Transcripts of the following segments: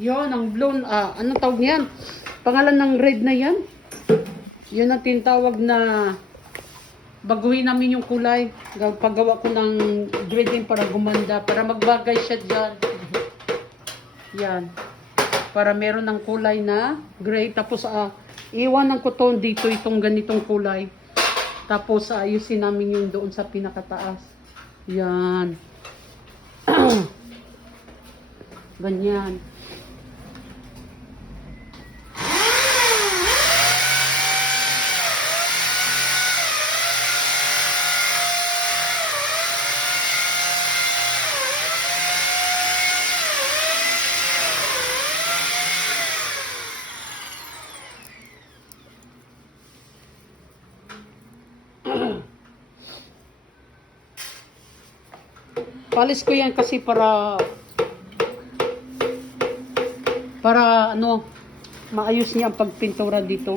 Yun, ang blown, anong tawag niyan? Pangalan ng red na yan. Yun ang tinatawag na baguhin namin yung kulay. Paggawa ko ng grading para gumanda, para magbagay siya dyan. Yan. Para meron ng kulay na gray. Tapos, iwanan ko to dito itong ganitong kulay. Tapos, ayusin namin yung doon sa pinakataas. Yan. Ganyan. Palis ko yan kasi para ano, maayos niya ang pagpintura dito.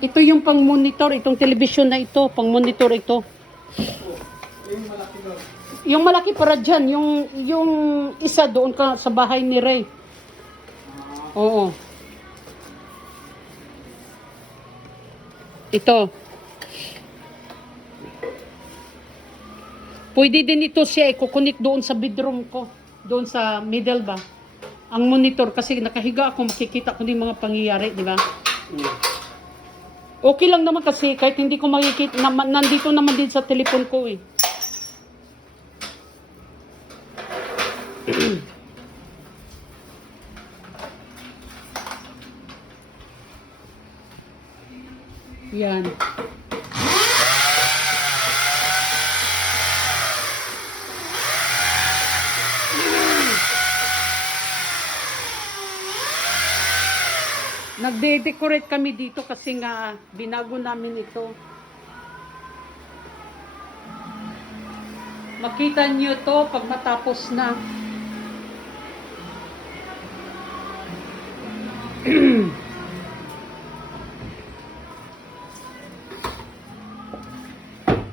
Ito yung pang-monitor, itong television na ito, pang-monitor ito. Yung malaki para dyan, yung isa doon ka sa bahay ni Ray. Oo. Ito. Pwede din ito siya ikukunik doon sa bedroom ko. Doon sa middle ba? Ang monitor kasi nakahiga ako, makikita ko yung mga pangyayari, di ba? Okay lang naman kasi kahit hindi ko makikita, nandito naman din sa telepon ko eh. Yan. Nagde-decorate kami dito kasi nga binago namin ito. Makita nyo to pag matapos na.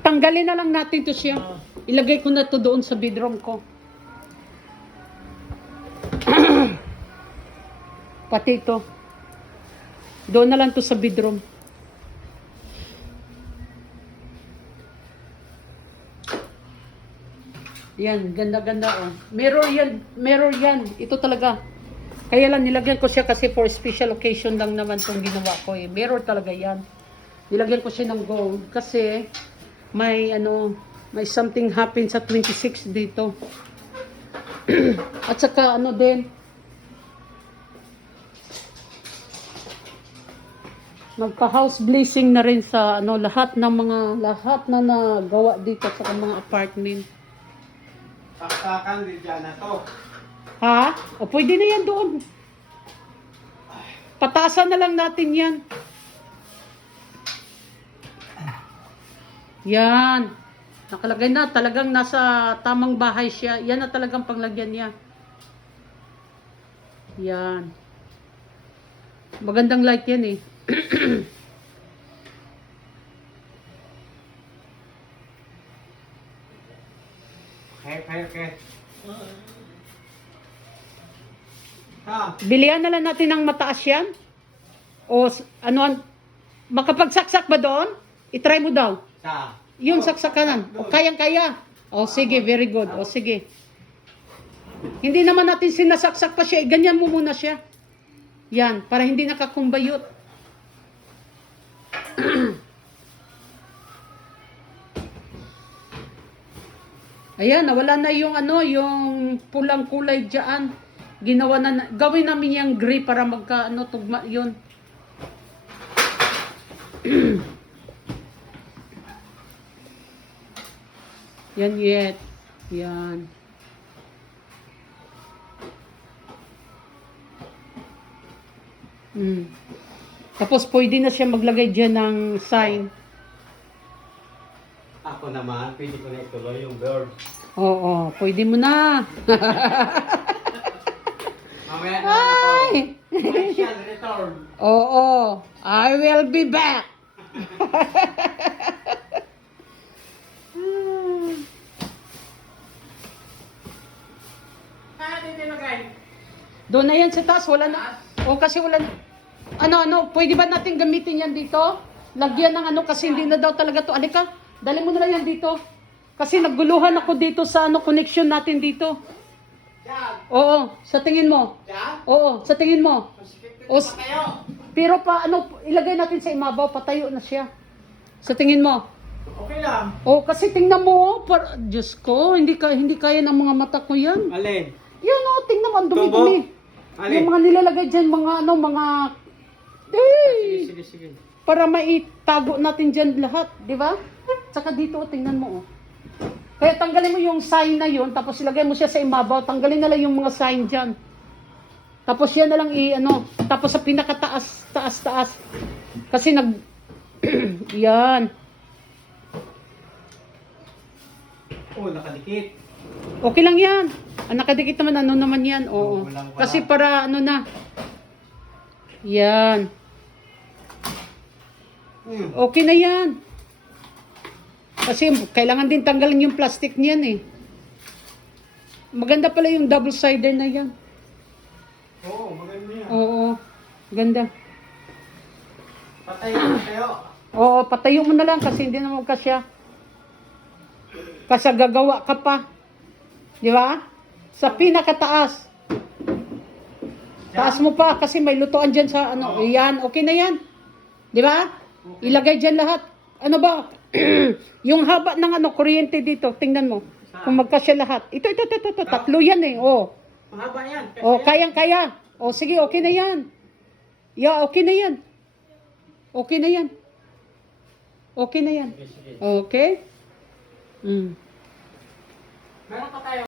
Tanggalin na lang natin to siya. Ilagay ko na to doon sa bedroom ko. Pati ito. Doon na lang to sa bedroom. Yan, ganda-ganda oh. Mirror yan. Ito talaga. Kaya lang nilagyan ko siya kasi for special occasion lang naman tong ginawa ko eh. Mirror talaga yan. Nilagyan ko siya ng gold kasi may something happen sa 26 dito. At saka din, magpa-house blessing na rin sa lahat na nagawa dito sa mga apartment. Saksakan din dyan na to. Ha? O pwede na yan doon. Patasan na lang natin yan. Yan. Nakalagay na. Talagang nasa tamang bahay siya. Yan na talagang panglagyan niya. Yan. Magandang light yan eh. Okay. Ha? Bilihan na lang natin ng mataas yan. O makapagsaksak ba doon? I-try mo daw. Sa? Yung saksakanan. O kayang-kaya. O sige, very good. O sige. Hindi naman natin sinasaksak pa siya. Ganyan mo muna siya. Yan, para hindi nakakumbayot. Ayan, nawala na yung yung pulang kulay diyan. Gawin namin yung gray para tugma yun. Yan yet. Yan. Tapos pwede na siya maglagay dyan ng sign. Ako naman, pwede ko na ituloy yung bird. Oo, pwede mo na. Mamaya na ako. Ay! May shell return. Oo. I will be back. Dito lagay. Doon na yan sa taas, wala na. O kasi wala na. Pwede ba natin gamitin yan dito? Lagyan ng kasi hindi na daw talaga to. Alika, dali mo na lang yan dito. Kasi nagguluhan ako dito sa connection natin dito. Diyan. Oo, sa tingin mo. Diyan. Oo, sa tingin mo. O, Pa kayo. pero ilagay natin sa imabaw, patayo na siya. Sa tingin mo. Okay lang. O, kasi tingnan mo, Diyos ko, hindi kaya ng mga mata ko yan. Alin? Yan tingnan mo, ang dumi-dumi. Alin? Yung mga nilalagay dyan, mga... Sige. Para maitago natin dyan lahat, di ba? Saka dito, tingnan mo. Kaya tanggalin mo yung sign na yun, tapos ilagay mo siya sa imabaw, tanggalin na lang yung mga sign dyan. Tapos yan na lang tapos sa pinakataas, taas. Kasi yan. Oh, nakadikit. Okay lang yan. Ang nakadikit naman, naman yan. Oo. Walang wala. Kasi para na. Yan. Okay na yan. Kasi kailangan din tanggalin yung plastic niyan eh. Maganda pala yung double-sided na yan. Oo, maganda yan. Oo. Ganda. Patayin na kayo. Oo, patayo mo na lang kasi hindi naman kasya. Kasi gagawa ka pa. Di ba? Sa pinakataas. Taas mo pa kasi may lutuan dyan sa Oo. Yan, okay na yan. Di ba? Ilagay dyan lahat. Ano ba? Yung haba ng kuryente dito, tingnan mo. Kung magkasya lahat. Ito, tatlo yan eh. Oh. Mahaba yan. Oh, kayang-kaya. Oh, sige, okay na yan. Yeah, okay na yan. Okay na yan. Okay na yan. Sige. Okay? Mm. Meron pa tayo.